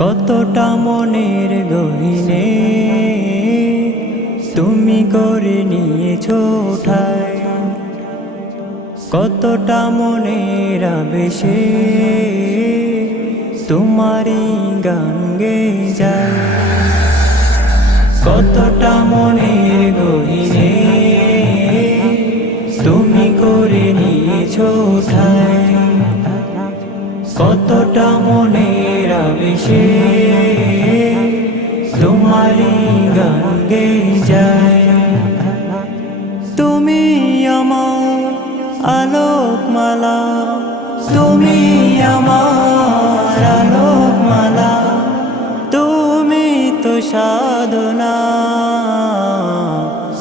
কতটা মনের গহীনে তুমি করে নিয়েছো ঠাই, কতটা মনের আবেশে তোমারই গান গেয়ে যায়। কতটা মনের গহীনে তুমি করে নিয়েছো ঠাই, কতটা মনের আবেশে তোমারই গান গেয়ে যায়। তুমি আমার আলোকমালা, তুমি আমার আলোকমালা, তুমি তো সাধনা।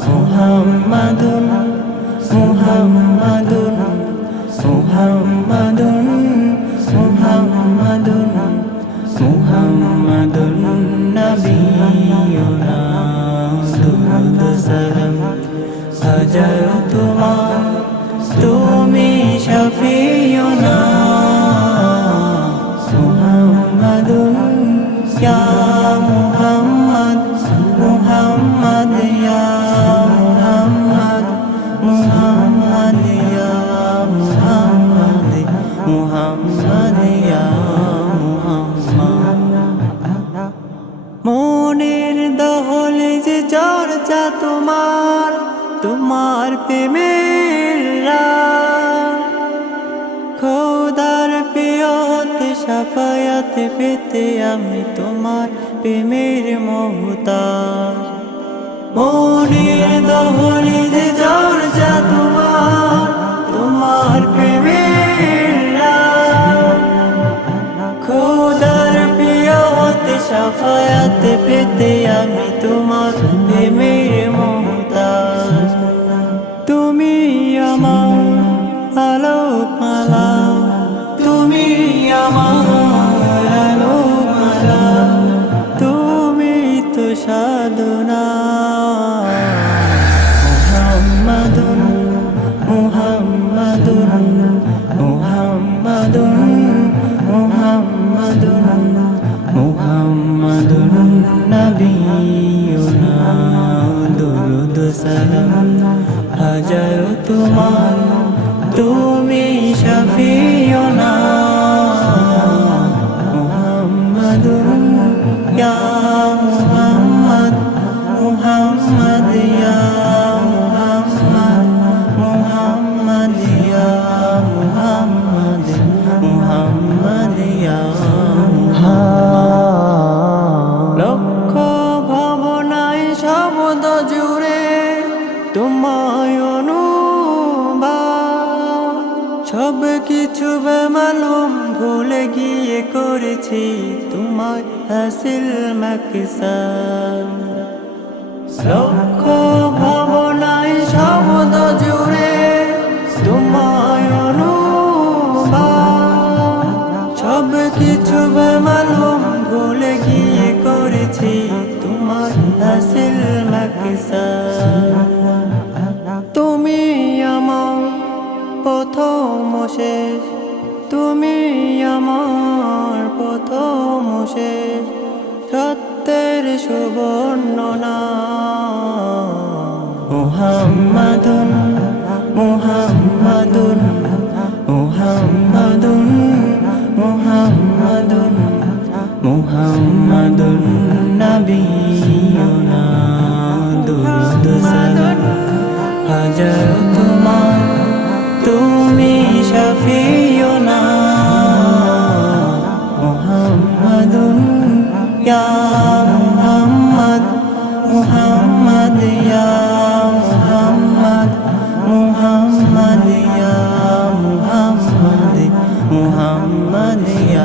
মুহাম্মাদুন মুহাম্মাদুন মুহাম্মাদুন মুহাম্মাদুন মুহাম্মাদুন নবিয়ুনা। দুরূদ সালাম হাজার তোমার, তুমি শফিয়ুনা। মুহাম্মাদুন ইয়া মুহাম্মদ, মুহাম্মদ ইয়া মুহাম্মদ, মুহাম্মদ ইয়া মুহাম্মদ, মুহাম্মদ ইয়া মুহাম্মদ। মনের দহলে যে চর্চা তোমার, তোমার প্রেমের রাত, খোদার প্রিয়ত শাফায়াত পেতে আমি তোমার প্রেমের মহতাজ। মনের দহলে যে চর্চা তোমার, তোমার প্রেমের রাত, খোদার প্রিয়ত শাফায়াত পেতে আমি তোমার প্রেমের মহতাজ। তুমি আমার আলোকমালা, তুমি আমার আলোকমালা, তুমি তো সাধনা। মুহাম্মাদুন মুহাম্মাদুন মুহাম্মাদুন মুহাম্মাদুন মুহাম্মাদুন নবিয়ুনা। দুরূদ সালাম হাজার তোমার, তুমি শফিয়ুনা। মুহাম্মাদুন ইয়া মুহাম্মদ, মুহাম্মদ ইয়া মুহাম্মদ, মুহাম্মদ ইয়া মুহাম্মদ, মুহাম্মদ ইয়া মুহাম্মদ। লক্ষ ভাবনায় শব্দ জুড়ে তোমায় অনুবাদ, সব কিছু বেমালুম ভুলে গিয়ে করেছি তোমায় হাসিল মাকসাদ। লক্ষ ভাবনায় শব্দ জুড়ে তোমায় অনুবাদ, সব কিছু বেমালুম ভুলে গিয়ে করেছি তোমায় হাসিল মাকসাদ। তুমি আমার প্রথম শেষ, তুমি আমার প্রথম শেষ, সত্যের সুবর্ণনা। মুহাম্মাদুন মুহাম্মাদুন মুহাম্মাদুন মুহাম্মাদুন মুহাম্মাদুন নবিয়ুনা। দুরূদ সালাম হাজার তোমার, তুমি শফিয়ুনা। মুহাম্মাদুন ইয়া মুহাম্মদ, মুহাম্মদ ইয়া মুহাম্মদ, মুহাম্মদ ইয়া মুহাম্মদ, মুহাম্মদ ইয়া